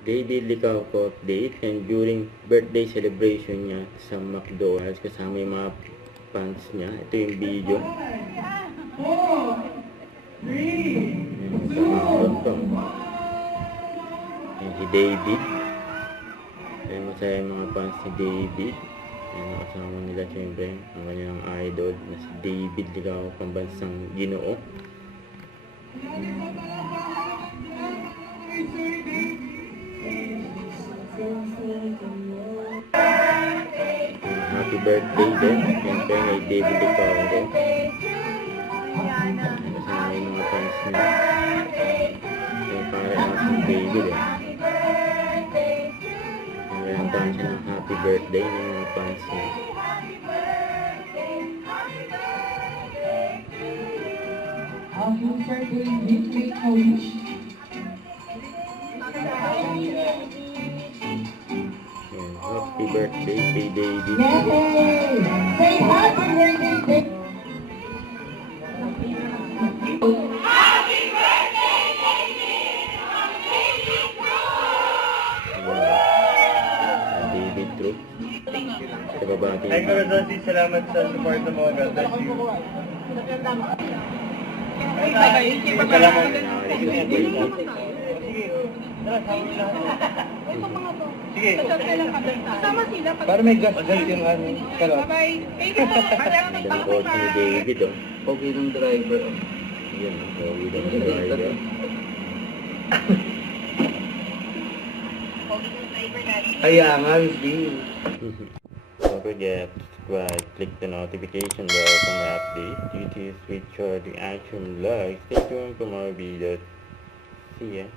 David Licauco update, and during birthday celebration niya sa McDonald's kasama yung mga fans niya. Ito yung video. 4, 3, 2, Yan si David. Kaya masaya yung mga fans ni David. Yan, nakasama nila siyempre ang kanyang idol na si David Licauco, pambansang Ginoo. Happy birthday din. Siyempre kay David Licauco. Kasama yung mga fans niya. Kaya para lang si David eh. Nagkantaan siya ng happy birthday ng mga fans niya. happy birthday, Victory Coach. Yan, happy birthday kay David. Yay! Say happy birthday, David True. Sa babati. Ay, Corazon, salamat sa support mo. God bless you. Salamat. Sige. Sama sila. Para may gas-gas yung ano. Kalot. Bye-bye. Thank you po. Ang kotse ni David, oh. Okay ng driver. Yan, okay lang sa driver. Kaya nga, Miss Don't forget to subscribe, click the notification bell for my updates. YouTube, Switch, or the action like. Stay tuned for more videos. See ya.